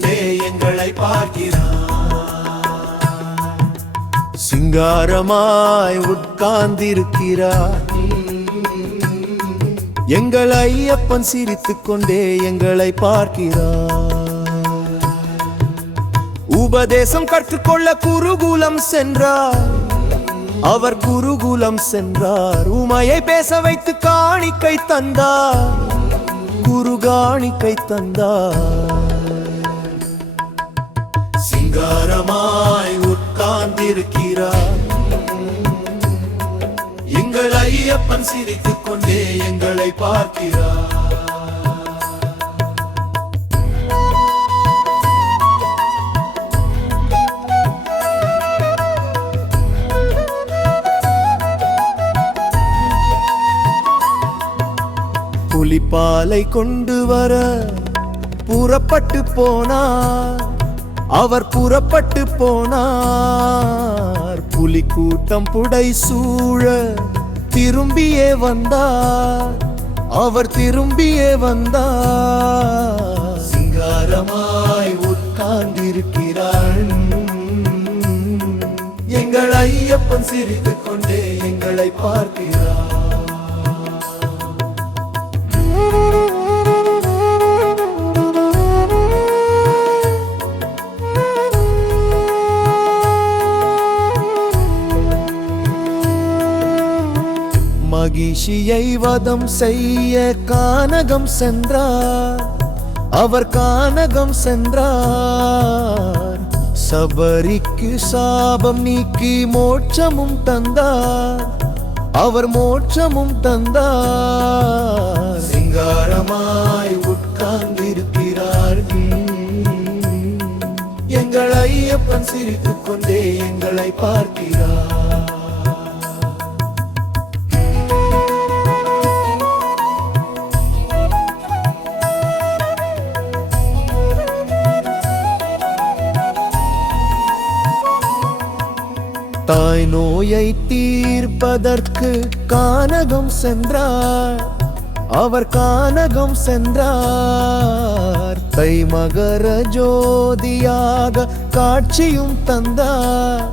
கொண்டே எங்களை பார்க்கிறார். சிங்காரமாய் உட்கார்ந்திருக்கிறார். எங்கள் ஐயப்பன் சிரித்துக் கொண்டே எங்களை பார்க்கிறார். உபதேசம் கற்றுக்கொள்ள குருகுலம் சென்றார். அவர் குருகுலம் சென்றார். உமையை பேச வைத்து காணிக்கை தந்தார். குரு காணிக்கை தந்தார். சிங்காரமாய் உட்கார்ந்திருக்கிறார். எங்கள் ஐயப்பன் சிரித்துக் கொண்டே எங்களை பார்க்கிறார். புலிப்பாலை கொண்டு வர புறப்பட்டு போனார். அவர் புறப்பட்டு போனார். புலி கூட்டம் புடை சூழ திரும்பியே வந்தார். அவர் திரும்பியே வந்தார். சிங்காரமாய் உட்கார்ந்திருக்கிறார். எங்கள் ஐயப்பன் சிரித்துக் கொண்டே எங்களை பார்க்கிறார். மகிஷியை வதம் செய்ய கானகம் சென்றார். அவர் கானகம் சென்றார். சபரிக்கு சாபம் நீக்கி மோட்சமும் தந்தார். அவர் மோட்சமும் தந்தார். சிங்காரமாய் உட்கார்ந்திருக்கிறார். எங்கள் ஐயப்பன் சிரித்துக் கொண்டே எங்களை பார்க்கிறார். தாய் நோயை தீர்ப்பதற்கு கானகம் சென்றார். அவர் கானகம் சென்றார். தை மகர ஜோதியாக காட்சியும் தந்தார்.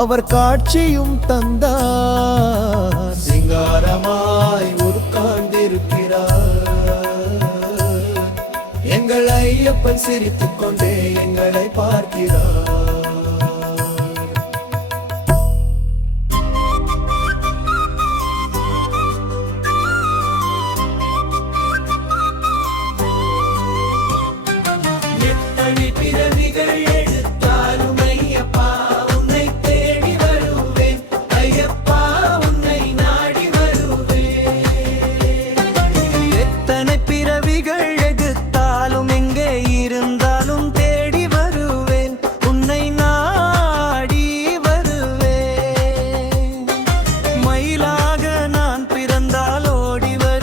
அவர் காட்சியும் தந்தார். சிங்காரமாய் உட்கார்ந்திருக்கிறார். எங்கள் ஐயப்பன் சிரித்துக் கொண்டே எங்களை பார்க்கிறார். பிறவிகள் எடுத்தாலும் ஐயப்பா உன்னை தேடி வருவேன். ஐயப்பா உன்னை நாடி வருவேன். எத்தனை பிறவிகள் எடுத்தாலும் எங்கே இருந்தாலும் தேடி வருவேன். உன்னை நாடி வருவேன். மயிலாக நான் பிறந்தால் ஓடி வருவேன்.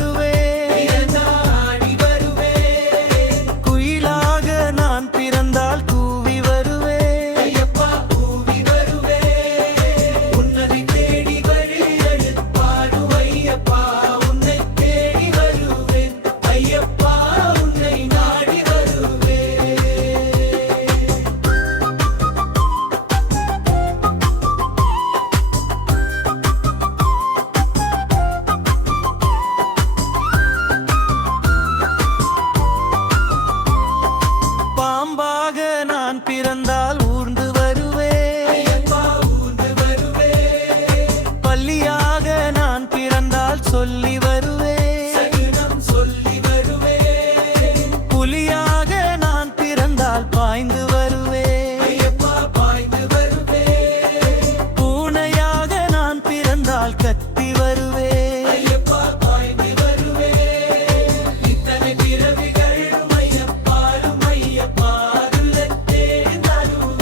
குயிலாக நான் பிறந்தால் கூவி வருவேன். ஐயப்பா கூவி வருவேன். உன்னை தேடி வழி எடுப்பாடும் ஐயப்பா உன்னை தேடி வருவேன். ஐயப்பா உன்னை நாடி வருவேன். பாம்பாக நான் பிறந்தால் ஊர்ந்து வருவேன். ஐயப்பா ஊர்ந்து வருவேன். பள்ளியாக நான் பிறந்தால் சொல்லி வருவேன். சகுனம் சொல்லி வருவேன். புலியாக நான் பிறந்தால் பாய்ந்து வருவேன். ஐயப்பா பாய்ந்து வருவேன். பூனையாக நான் பிறந்தால் கத்தி வருவேன். ஐயப்பா பாய்ந்து வருவேன். இத்தனை பிறவிகளும் ஐயப்பாரும் ஐயப்பா அருளை தேடி தருவேன்.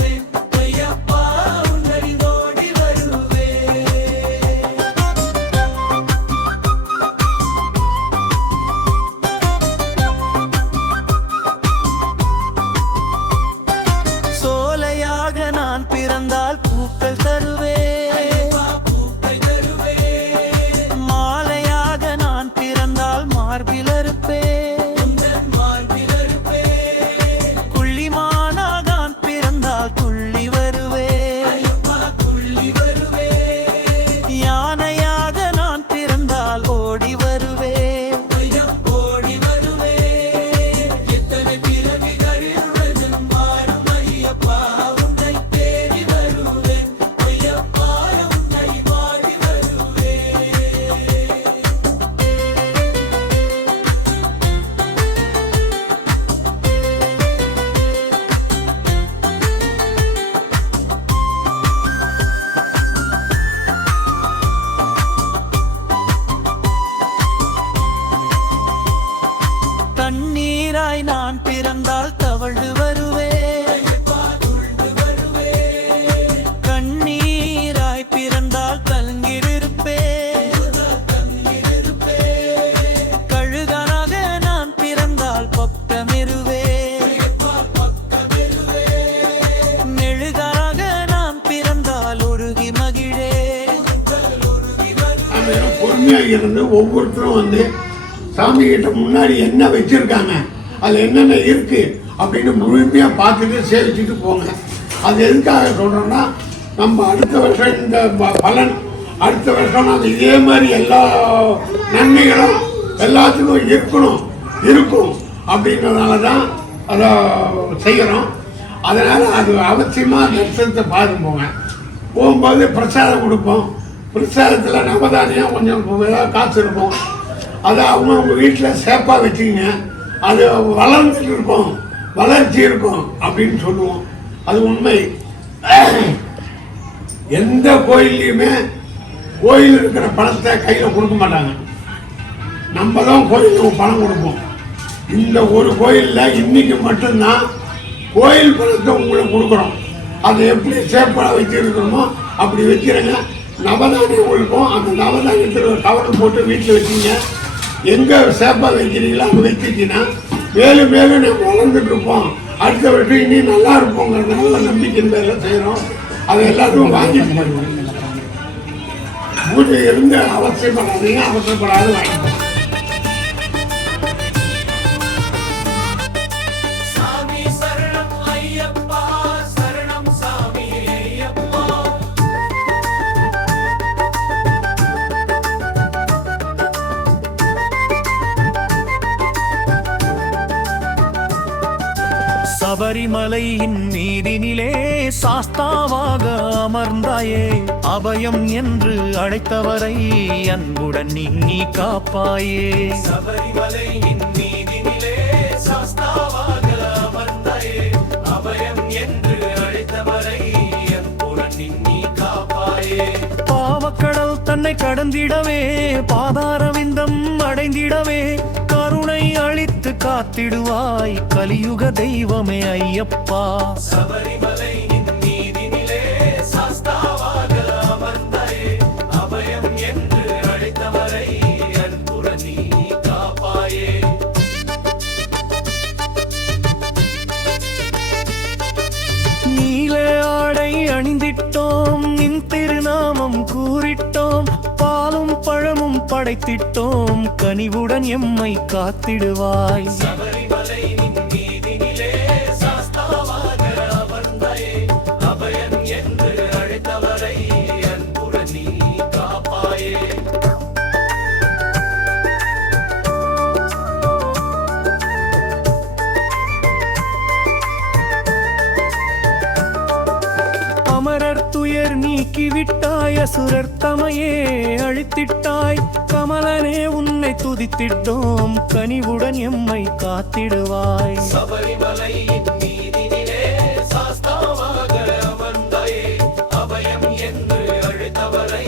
பொறுமையாக இருந்து ஒவ்வொருத்தரும் வந்து சாமி கிட்ட முன்னாடி என்ன வச்சுருக்காங்க, அதில் என்னென்ன இருக்குது அப்படின்னு முழுமையாக பார்த்துட்டு சேவிச்சுட்டு போங்க. அது எதுக்காக சொல்கிறோன்னா, நம்ம அடுத்த வருஷம் இந்த பலன் அடுத்த வருஷம் நாங்கள் இதே மாதிரி எல்லா நன்மைகளும் எல்லாத்துக்கும் இருக்கும் அப்படின்றதுனால தான் அதை செய்கிறோம். அதனால் அது அவசியமாக தரிசனத்தை பார்த்து போங்க. போகும்போது பிரசாதம் கொடுப்போம். பிரசாதத்தில் நவதானியம் கொஞ்சம் ஏதாவது காசு இருக்கும், அதை அவங்க வீட்டில் சேஃபாக வச்சுக்கிங்க. அது வளர்ந்துட்டு இருக்கும், வளர்ச்சி இருக்கும் அப்படின்னு சொல்லுவோம். அது உண்மை. எந்த கோயில்லையுமே கோயில் இருக்கிற பணத்தை கையில் கொடுக்க மாட்டாங்க. நம்ம தான் கோயிலுக்கு பணம் கொடுப்போம். இந்த ஒரு கோயிலில் இன்னைக்கு மட்டும்தான் கோயில் பணத்தை உங்களுக்கு கொடுக்குறோம். அதை எப்படி சேஃபாக வச்சுருக்கணுமோ அப்படி வச்சுருங்க. நவதானியம் கொடுப்போம். அந்த நவதானியத்தில் ஒரு கவனம் போட்டு வீட்டில் வச்சுங்க. எங்கே சேஃபாக வைக்கிறீங்களோ அங்கே வச்சுட்டீங்கன்னா மேலும் மேலும் நம்ம வளர்ந்துட்டு இருப்போம். அடுத்த வருஷம் இனி நல்லா இருப்போங்கிற நல்ல நம்பிக்கையின் பேரில் செய்கிறோம். அதை எல்லாத்தையும் வாங்கிட்டு போயிடுவோம். பூஜை இருந்து அவசியப்படாதீங்க, அவசரப்படாத வாங்கிப்போம். சபரிமலையின் மீதினிலே சாஸ்தாவாக அமர்ந்தாயே, அபயம் என்று அழைத்தவரை அன்புடன் நீ காப்பாயே. சபரிமலையின் மீதினிலே சாஸ்தாவாக அமர்ந்தாயே, அபயம் என்று அழைத்தவரை அன்புடன் நீ காப்பாயே. பாவக்கடல் தன்னை கடந்திடவே, பாதாரவிந்தம் அடைந்திடவே கருணை அளித்து காத்திடுவாய் கலியுக தெய்வமே ஐயப்பா. சபரிமலையின் மீதினிலே சாஸ்தாவாக அமர்ந்தாயே, அபயம் என்று அழைத்தவரை அன்புடன் நீ காப்பாயே. நீல ஆடை அணிந்திட்டோம், நின் திருநாமம் கூறிட்டோம், பாலும் பழமும் படைத்திட்டோம், கனிவுடன் எம்மை காத்திடுவாய். சபரிமலையின் மீதினிலே சாஸ்தாவாக அமர்ந்தாயே, அபயம் என்று அழைத்தவரை அன்புடன் நீ காப்பாயே. அமரர் துயர் நீக்கிவிட்டாய், அசுரர் தமையே அழித்திட்டாய், கமலனே உன்னை துதித்திட்டோம், கனிவுடன் எம்மை காத்திடுவாய். சபரிமலையின் மீதினிலே சாஸ்தாவாக அமர்ந்தாயே, அபயம் என்று அழைத்தவரை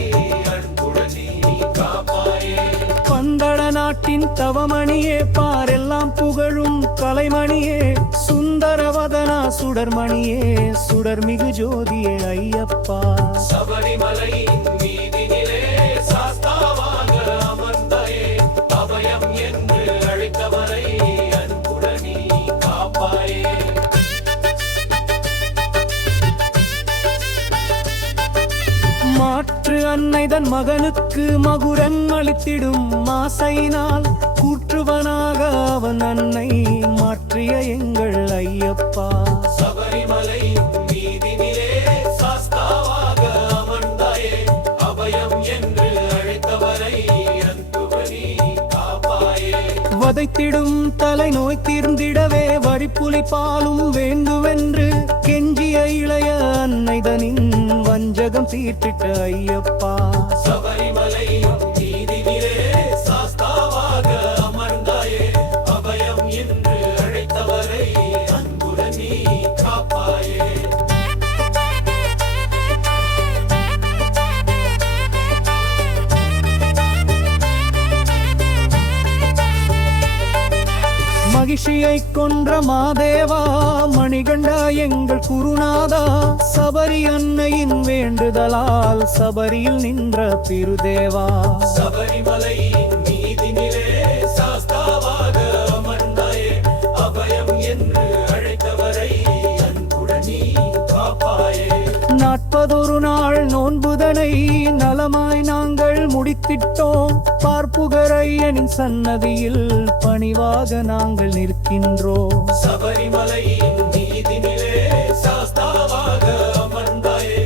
அன்புடன் நீ காப்பாயே. பந்தள நாட்டின் தவமணியே, பாரெல்லாம் புகழும் கலைமணியே, சுந்தரவதனா சுடர்மணியே, சுடர்மிகு ஜோதியே ஐயப்பா. சபரிமலையின் மீதினிலே சாஸ்தாவாக அமர்ந்தாயே, அபயம் என்று அழைத்தவரை அன்புடன் நீ காப்பாயே. மாற்று அன்னைதன் மகனுக்கு மகுரம் அளித்திடும் மாசையினால் கூற்றுவனாக அவன் அன்னை மாற்றிய எங்கள் ஐயப்பா. சபரிமலையின் மீதினிலே சாஸ்தாவாக அமர்ந்தாயே, அபயம் என்று அழைத்தவரை அன்புடன் நீ காப்பாயே. வதைத்திடும் தலை நோய் தீர்ந்திடவே வரிப்புலி பாலும் வேண்டுவென்று கெஞ்சிய இளைய அன்னைதனின் வஞ்சகம் தீர்த்திட்ட ஐயப்பா. சபரிமலையின் மீதினிலே சாஸ்தாவாக அமர்ந்தாயே, அபயம் என்று அழைத்தவரை அன்புடன் நீ காப்பாயே. மகிழ்ச்சியை கொன்ற மாதேவா, மணிகண்டா எங்கள் குருநாதா, சபரி அன்னையின் வேண்டுதலால் சபரியில் நின்ற திருதேவா. சபரிமலையின் மீதினிலே சாஸ்தாவாக அமர்ந்தாயே, அபயம் என்று அழைத்தவரை அன்புடன் நீ காப்பாயே. 41 நாள் நோன்புதனை நலமாய் நாங்கள் முடித்திட்டோம். பார்ப்புகரையனின் சன்னதியில் பணிவாக நாங்கள் நிற்கின்றோம். சபரிமலையின் மீதினிலே சாஸ்தாவாக அமர்ந்தாயே,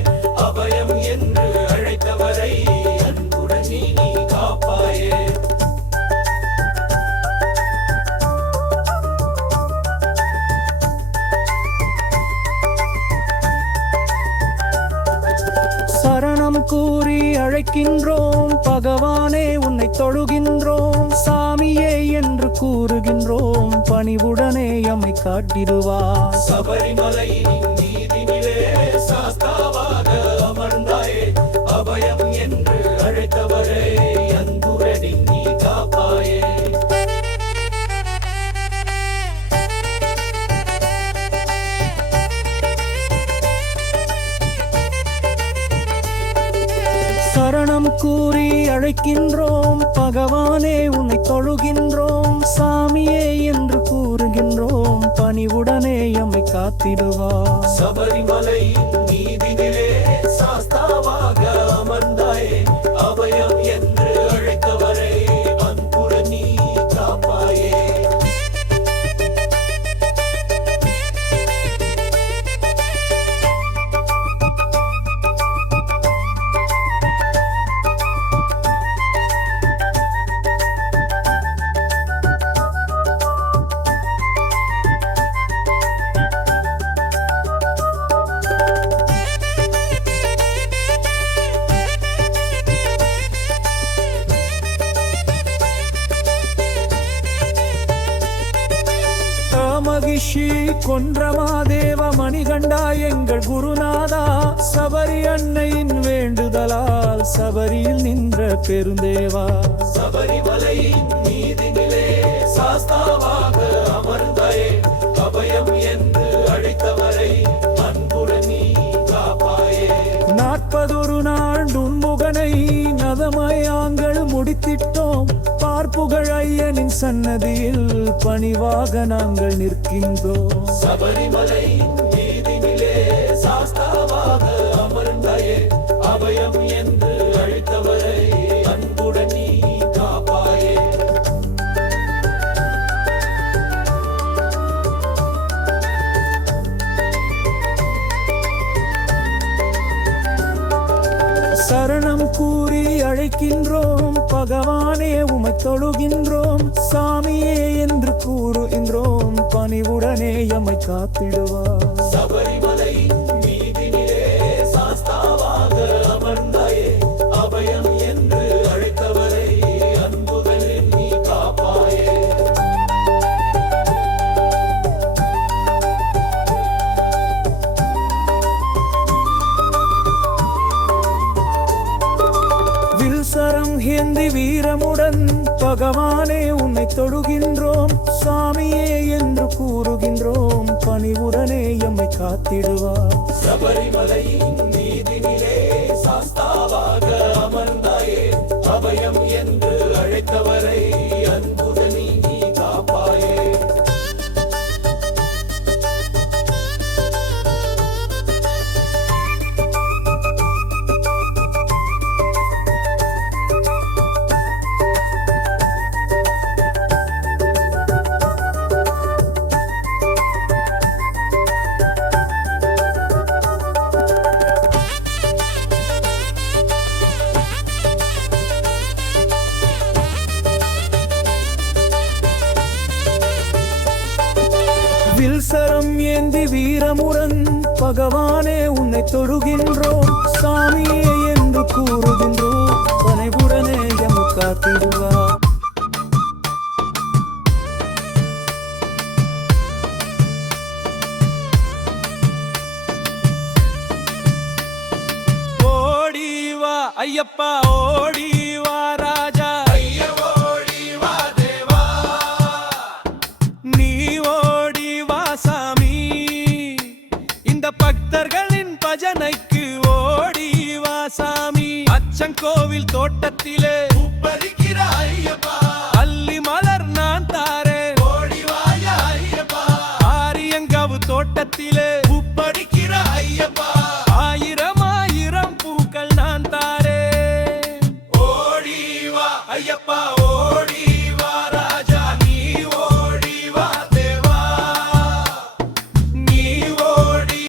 அபயம் என்று அழைத்தவரை அன்புடன் நீ காப்பாயே. சரணம் கூறி அழைக்கின்றோம் பகவானே, உன்னை தொழுகின்றோம் சாமியே என்று கூறுகின்றோம். பணிவுடனே எம்மை காட்டிடுவார். சபரிமலையின் மீதினிலே சாஸ்தாவாக அமர்ந்தாயே, அபயம் என்று அழைத்தவரை அன்புடன் நீ காப்பாயே. சரணம் கூறி அழைக்கின்றோம் பகவானே, உன்னை தொழுகின்றோம் சாமியே என்று கூறுகின்றோம். பணிவுடனே எம்மை காத்திடுவார். சபரிமலையின் மீதினிலே சாஸ்தாவாக அமர்ந்தாயே, அபயம் என்று அழைத்தவரை அன்புடன் நீ காப்பாயே. மகிஷி கொன்ற மாதேவ மணிகண்டா எங்கள் குருநாதா, சபரி அன்னையின் வேண்டுதலால் சபரியில் நின்ற பெருந்தேவா. சபரிமலையின் மீதினிலே சாஸ்தாவாக அமர்ந்தாயே, அபயம் என்று அழைத்தவரை அன்புடன் நீ காப்பாயே. 41 நாள் நுண்முகனை நதமயாங்கள் முடித்திட்டோம். பார்ப்புகழ் ஐயனின் சன்னதியில் பணிவாக நாங்கள் நிற்கின்றோம். சபரிமலையின் மீதினிலே சாஸ்தாவாக அமர்ந்தாயே, அபயம் என்று அழைத்தவரை அன்புடன் நீ காப்பாயே. சரணம் கூறி அழைக்கின்றோம் பகவானே, உம்மை தொழுகின்றோம் சாமியே என்று கூறுகின்றோம். பணிவுடனே எம்மை காத்திடுவார். சபரிமலையின் மீதினிலே சாஸ்தாவாக அமர்ந்தாயே, அபயம் என்று அழைத்தவரை அன்புடன் நீ காப்பாயே. வில்சரம் ஏந்தி வீரமுடன் பகவானே, உன்னை தொழுகின்றோம் சாமியே என்று கூறுகின்றோம். பணிவுடனே எம்மை காத்திடுவார். சபரிமலையின் மீதினிலே சாஸ்தாவாக அமர்ந்தாயே, அபயம் என்று அழைத்தவரை அன்புடன் நீ காப்பாயே. வில்சரம் ஏந்தி வீரமுடன் பகவானே, உன்னை தொழுகின்றோம் சாமியே என்று கூறுகின்றோம். பணிவுடனே எம்மை காத்திடுவார். ஓடி வா ஐயப்பா, ஓடி வா ராஜா, ஓடி வா தேவா, நீ ஓடி வா சாமி. இந்த பக்தர்களின் பஜனைக்கு ஓடி வா சாமி. அச்சங்கோவில் தோட்டத்திலே உப்பரிக்கிற ஐயப்பா, அல்லி மலர் நான் தாரே, ஓடி வாயா ஐயப்பா. ஆரியங்காவு தோட்டத்திலே உப்பரிக்கிற ஐயப்பா, 1000 ஐயப்பா ஓடி